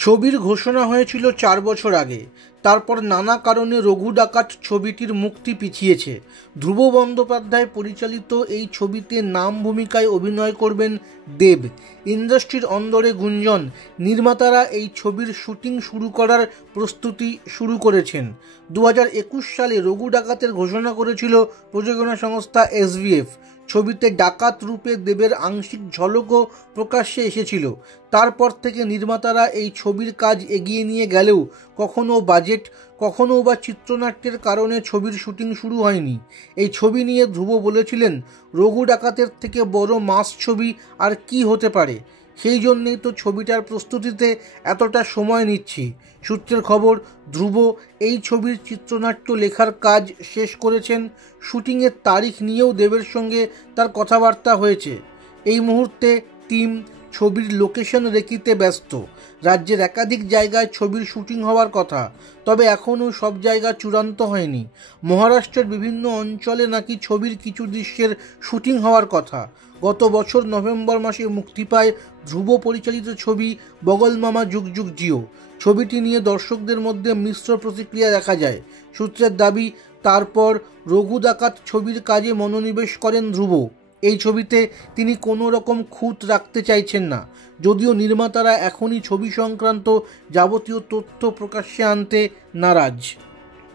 ছবির ঘোষণা হয়েছিল 4 বছর আগে। তারপর নানা কারণে রঘু ডাকাত ছবিটির মুক্তি পিছিয়েছে। ধ্রুব বন্দ্যোপাধ্যায় পরিচালিত এই ছবিতে নাম ভূমিকায় অভিনয় করবেন দেব। ইন্ডাস্ট্রির অন্দরে গুঞ্জন, নির্মাতারা এই ছবির শুটিং শুরু করার প্রস্তুতি শুরু করেছেন। 2021 সালে রঘু ডাকাতের ঘোষণা করেছিল প্রযোজনা সংস্থা SVF। ছবিতে ডাকাত রূপে দেবের আংশিক ঝলকও প্রকাশ্যে এসেছিল। তারপর থেকে নির্মাতারা এই ছবির কাজ এগিয়ে নিয়ে গেলেও কখনো বাজেট, কখনো বা চিত্রনাট্যের কারণে ছবির শুটিং শুরু হয়নি। এই ছবি নিয়ে ধ্রুব বলেছিলেন, রঘু ডাকাতের থেকে বড় মাস ছবি আর কি হতে পারে। সেই জন্যেই তো ছবিটার প্রস্তুতিতে এতটা সময় নিচ্ছি। সূত্রের খবর, ধ্রুব এই ছবির চিত্রনাট্য লেখার কাজ শেষ করেছেন। শুটিংয়ের তারিখ নিয়েও দেবের সঙ্গে তার কথাবার্তা হয়েছে। এই মুহূর্তে টিম ছবির লোকেশন রেকিতে ব্যস্ত। রাজ্যের একাধিক জায়গায় ছবির শুটিং হওয়ার কথা, তবে এখনও সব জায়গা চূড়ান্ত হয়নি। মহারাষ্ট্রের বিভিন্ন অঞ্চলে নাকি ছবির কিছু দৃশ্যের শুটিং হওয়ার কথা। গত বছর নভেম্বর মাসে মুক্তি পায় ধ্রুব পরিচালিত ছবি বগল মামা যুগ যুগ জিও। ছবিটি নিয়ে দর্শকদের মধ্যে মিশ্র প্রতিক্রিয়া দেখা যায়। সূত্রের দাবি, তারপর রঘু ডাকাত ছবির কাজে মনোনিবেশ করেন ধ্রুব। এই ছবিতে তিনি কোনো রকম খুঁত রাখতে চাইছেন না, যদিও নির্মাতারা এখনই ছবি সংক্রান্ত যাবতীয় তথ্য প্রকাশ্যে আনতে নারাজ।